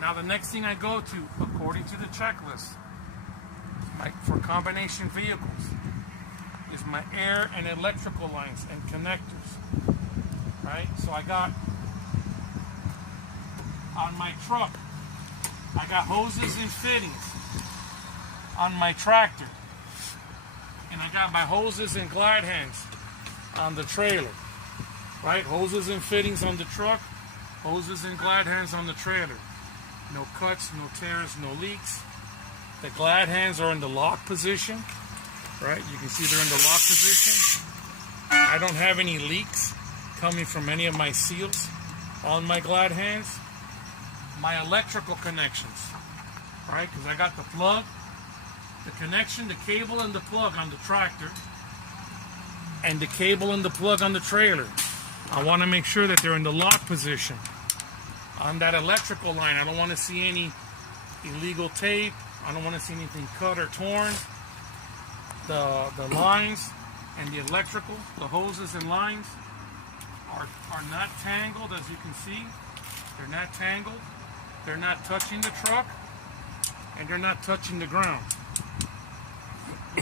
Now the next thing I go to, according to the checklist, for combination vehicles, is my air and electrical lines and connectors. Right? So I got, on my truck, I got hoses and fittings on my tractor. And I got my hoses and glide hands on the trailer. Right? Hoses and fittings on the truck, hoses and glide hands on the trailer. No cuts, no tears, no leaks. The glide hands are in the lock position. Right? You can see they're in the lock position. I don't have any leaks coming from any of my seals on my glide hands. My electrical connections. Right? Because I got the plug, the connection, the cable, and the plug on the tractor, and the cable and the plug on the trailer. I want to make sure that they're in the lock position. On that electrical line, I don't want to see any illegal tape. I don't want to see anything cut or torn. The lines and the electrical, the hoses and lines are not tangled, as you can see. They're not tangled. They're not touching the truck, and they're not touching the ground.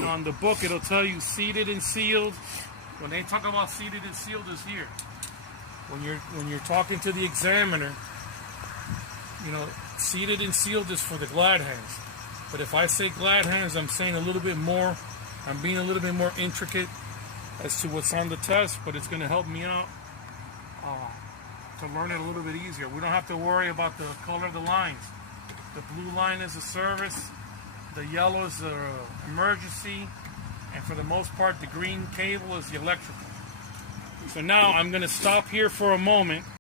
On the book, it'll tell you seated and sealed. When they talk about seated and sealed, is here. When you're talking to the examiner, you know, seated and sealed is for the glide hands. But if I say glide hands, I'm saying a little bit more. I'm being a little bit more intricate as to what's on the test, but it's going to help me out to learn it a little bit easier. We don't have to worry about the color of the lines. The blue line is a service, the yellow is the emergency, and for the most part, the green cable is the electrical. So now I'm going to stop here for a moment.